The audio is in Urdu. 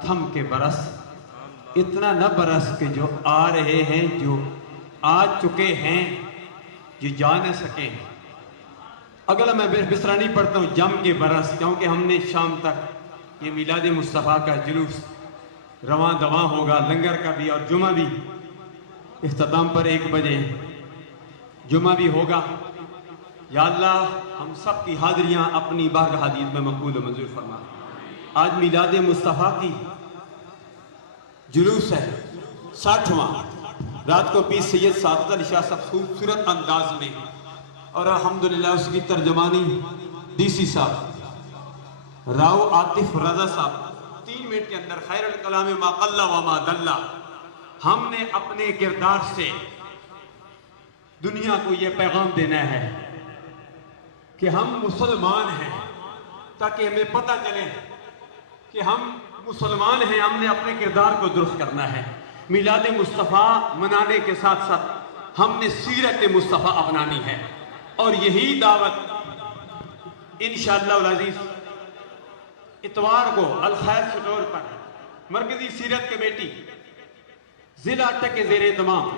تھم کے برس، اتنا نہ برس کہ جو آ رہے ہیں، جو آ چکے ہیں، جو جا نہ سکیں۔ اگلا میں بسرا نہیں پڑھتا ہوں، جم کے برس، کیونکہ ہم نے شام تک یہ میلاد مصطفیٰ کا جلوس رواں دواں ہوگا، لنگر کا بھی اور جمعہ بھی اختتام پر 1 بجے جمعہ بھی ہوگا۔ یا اللہ ہم سب کی حاضریاں اپنی بارگاہ حدیث میں مقبول و منظور فرما۔ آج میلاد مصطفیٰ کی جلوس ہے 60واں، رات کو پیر سید سعادت علی شاہ صاحب خوبصورت انداز میں، اور الحمدللہ اس کی ترجمانی ڈی سی صاحب راؤ عاطف رضا صاحب 3 منٹ کے اندر خیر الکلام ما قل و ما دل۔ ہم نے اپنے کردار سے دنیا کو یہ پیغام دینا ہے کہ ہم مسلمان ہیں، تاکہ ہمیں پتہ چلے کہ ہم مسلمان ہیں، ہم نے اپنے کردار کو درست کرنا ہے۔ میلاد مصطفیٰ منانے کے ساتھ ساتھ ہم نے سیرت مصطفیٰ اپنانی ہے، اور یہی دعوت انشاءاللہ العزیز اتوار کو الخیر سٹور پر مرکزی سیرت کمیٹی ضلع تک کے زیر اہتمام